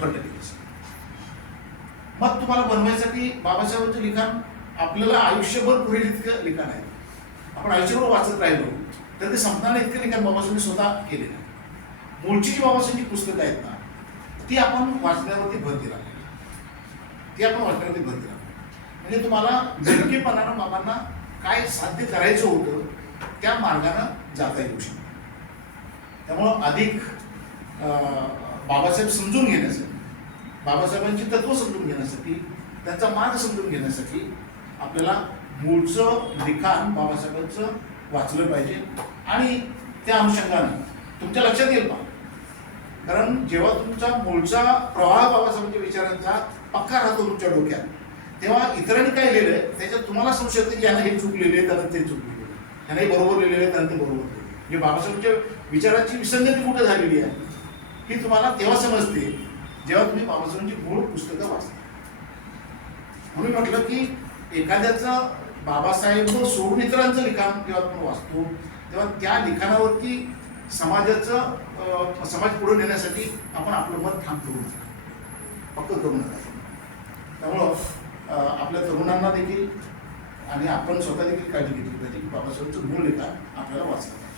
शंभर टक्के मग तुम्हाला बनवायसाठी बाबासाहेबांचं लिखाण आपल्याला आयुष्यभर पुढे इतकं लिखाण आहे आपण आयुष्यभर वाचत राहिलो तर ते संपणार इतकं लिखाण बाबासाहेबांनी स्वतः केलेलं आहे. मूळची जी बाबासाहेबांची पुस्तकं आहेत ना ती आपण वाचण्यावरती भर दिला. ती आपण वाचण्यावरती भर दिला. म्हणजे तुम्हाला नेमकेपणानं बाबांना काय साध्य करायचं होतं त्या मार्गानं जाता येऊ शकतं. त्यामुळं अधिक अं, बाबासाहेब समजून घेण्यासाठी बाबासाहेबांची तत्व समजून घेण्यासाठी त्यांचा मार्ग समजून घेण्यासाठी आपल्याला मूळचं लिखाण बाबासाहेबांचं वाचलं पाहिजे. आणि त्या अनुषंगाने तुमच्या लक्षात येईल बा कारण जेव्हा तुमचा मूळचा प्रवाह बाबासाहेबांच्या विचारांचा पक्का राहतो तुमच्या डोक्यात तेव्हा इतरांनी काय लिहिलंय त्याच्यात तुम्हाला समजू शकते की यानं हे चूक लिहिले त्यानं ते चूक लिहिले यानं हे बरोबर लिहिलेलं आहे त्यानं ते बरोबर लिहिले म्हणजे बाबासाहेबांच्या विचाराची विसंगती कुठे झालेली आहे? ही तुम्हाला तेव्हा समजते जेव्हा तुम्ही बाबासाहेबांची मूळ पुस्तकं वाचता. म्हणून म्हटलं की एखाद्याचं बाबासाहेब सोडून इतरांचं लिखाण जेव्हा आपण वाचतो तेव्हा त्या लिखाणावरती समाजाचं समाज पुढे नेण्यासाठी आपण आपलं मत ठाम करू नका. पक्क करू नका. त्यामुळं आपल्या तरुणांना देखील आणि आपण स्वतः देखील काळजी घेतली पाहिजे की बाबासाहेबचं मूळ लिखाण आपल्याला वाचलं